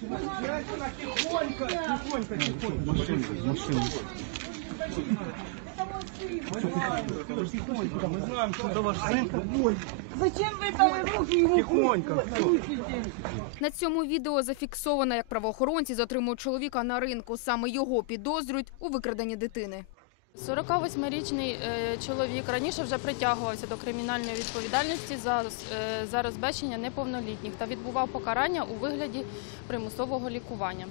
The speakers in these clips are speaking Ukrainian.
Тихонько, тихонько, тихонько. Тихонько, мы знаем, что это ваш сын. Зачем вы там руки ему Тихонько. На цьому відео зафіксовано, як правоохоронці затримують чоловіка на ринку. Саме його підозрюють у викраденні дитини. 48-річний е, чоловік раніше вже притягувався до кримінальної відповідальності за, е, за розбещення неповнолітніх та відбував покарання у вигляді примусового лікування.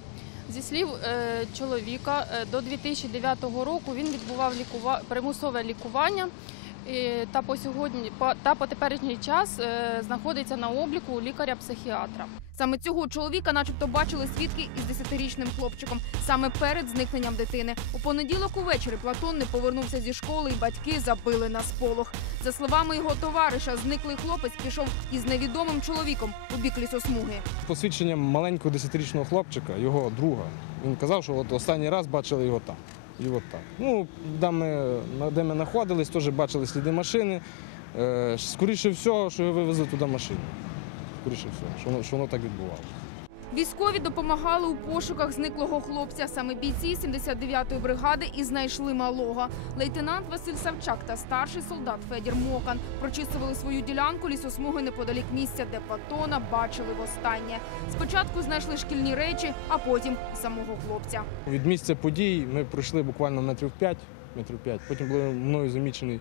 Зі слів е, чоловіка, до 2009 року він відбував лікува... примусове лікування та по сьогодні та по теперішній час е, знаходиться на обліку лікаря-психіатра. Саме цього чоловіка, начебто, бачили свідки із 10-річним хлопчиком саме перед зникненням дитини. У понеділок увечері Платон не повернувся зі школи, і батьки забили на сполох. За словами його товариша, зниклий хлопець пішов із невідомим чоловіком у бік лісосмуги. посвідченням маленького 10-річного хлопчика, його друга. Він казав, що от останній раз бачили його там. І от так. Ну, де ми, де ми знаходились, теж бачили сліди машини. Е, скоріше всього, що його вивезли туди машину. Скоріше всього, що воно, що воно так відбувалося. Військові допомагали у пошуках зниклого хлопця. Саме бійці 79-ї бригади і знайшли малого. Лейтенант Василь Савчак та старший солдат Федір Мокан прочистували свою ділянку лісосмуги неподалік місця, де Платона бачили востаннє. Спочатку знайшли шкільні речі, а потім самого хлопця. Від місця подій ми пройшли буквально метрів 5, метрів 5. Потім був мною замічений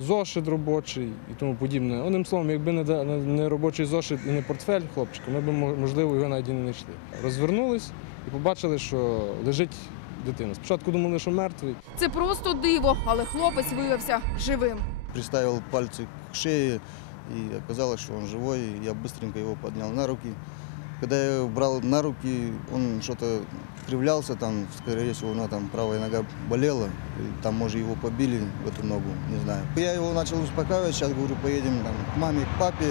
зошит робочий і тому подібне. Одним словом, якби не, робочий зошит і не портфель хлопчика, ми б, можливо, його навіть і не знайшли. Розвернулись і побачили, що лежить дитина. Спочатку думали, що мертвий. Це просто диво, але хлопець виявився живим. приставил пальцы к шее, и оказалось, что он живой. Я быстренько его поднял на руки. Когда я брал на руки, он что-то кривлялся, там, скорее всего, у него там правая нога болела, там, может, его побили в эту ногу, не знаю. Я его начал успокаивать, сейчас говорю, поедем там, к маме, к папе.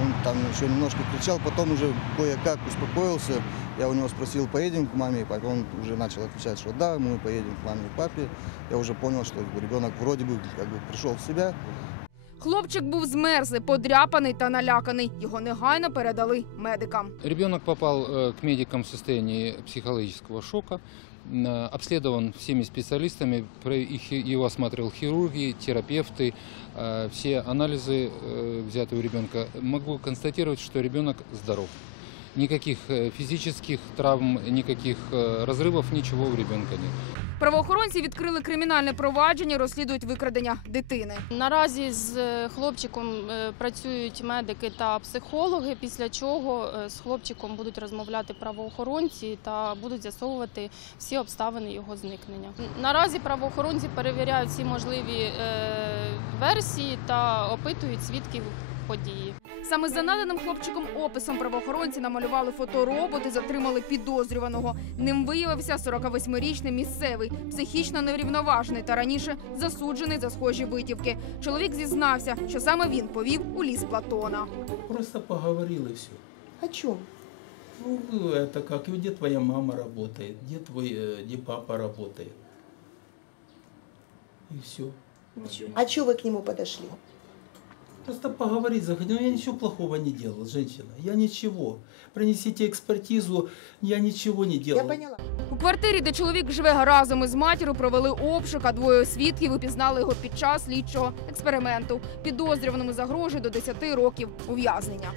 Он там еще немножко кричал, потом уже кое-как успокоился. Я у него спросил, поедем к маме и папе. Он уже начал отвечать, что да, мы поедем к маме и папе. Я уже понял, что ребенок вроде бы как бы пришел в себя. Хлопчик був змерзлий, подряпаний та наляканий. Його негайно передали медикам. Ребенок попал э, к медикам в состоянии психологического шока, М, обследован всеми специалистами, про- их- его осматривал хирурги, терапевты, э, все анализы э, взяты у ребенка. Могу констатировать, что ребенок здоров. Никаких э, физических травм, никаких э, разрывов, ничего у ребенка нет. Правоохоронці відкрили кримінальне провадження, розслідують викрадення дитини. Наразі з е, хлопчиком е, працюють медики та психологи, після чого е, з хлопчиком будуть розмовляти правоохоронці та будуть з'ясовувати всі обставини його зникнення. Наразі правоохоронці перевіряють всі можливі е, версії та опитують свідків події. Саме за наданим хлопчиком описом правоохоронці намалювали фоторобот і затримали підозрюваного. Ним виявився 48-річний місцевий, психічно неврівноважений та раніше засуджений за схожі витівки. Чоловік зізнався, що саме він повів у ліс Платона. Просто поговорил и все. О чем? Ну, это как, где твоя мама работает, где твой, э, где папа работает. И все. А что вы к нему подошли? Просто поговорить заходи. Ну, я ничего плохого не делал, женщина. Я ничего. Принесите экспертизу, я ничего не делал. Я поняла. У квартирі, де чоловік живе разом із матір'ю, провели обшук, а двоє свідків упізнали його під час слідчого експерименту. Підозрюваному загрожує до 10 років ув'язнення.